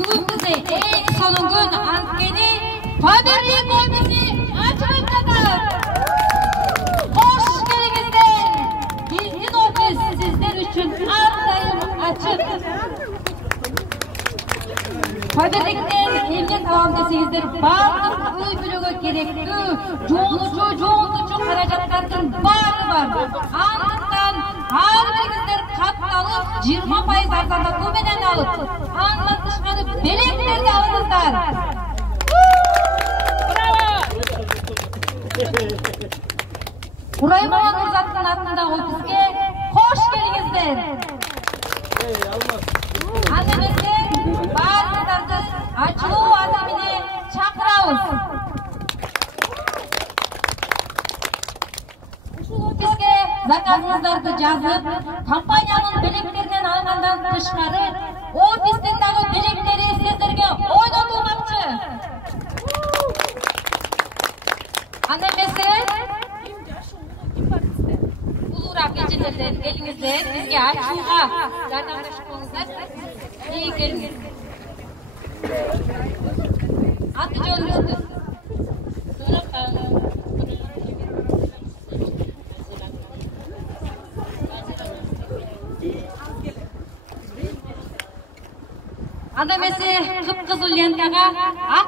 Бүгін бізде ең соңғы күн анткени Фаберлик офиси ачылып жатат. Хош келиңиздер. Биздин офис сиздер үчүн ар дайым ачык. Фаберликтен эмне табам десеңиздер, бардык үй бүлөгө керектүү жоонтучу каражаттардын баары бар. Андыктан ар бириңиздер катталып 20% арзандатуу менен алып, андан тышкары белектерди алыңыздар. Курайман Нурзаттын атындагы офиске кош келиңиздер. Анда эмесе баарыңыздарды ачылуу азамине чакырабыз. Ушул офиске заказыңыздарды жазып, компаниянын белектеринен алгандан тышкары офистин дагы белектери сиздерге ойнотулмакчы. Анда эмесе улуураак эжелерден келиңиздер, бизге ачууга жардамдашыңыздар. İyi gelin. Atı jönüңүздү. Анда эмесе кыпкызыл лентага ак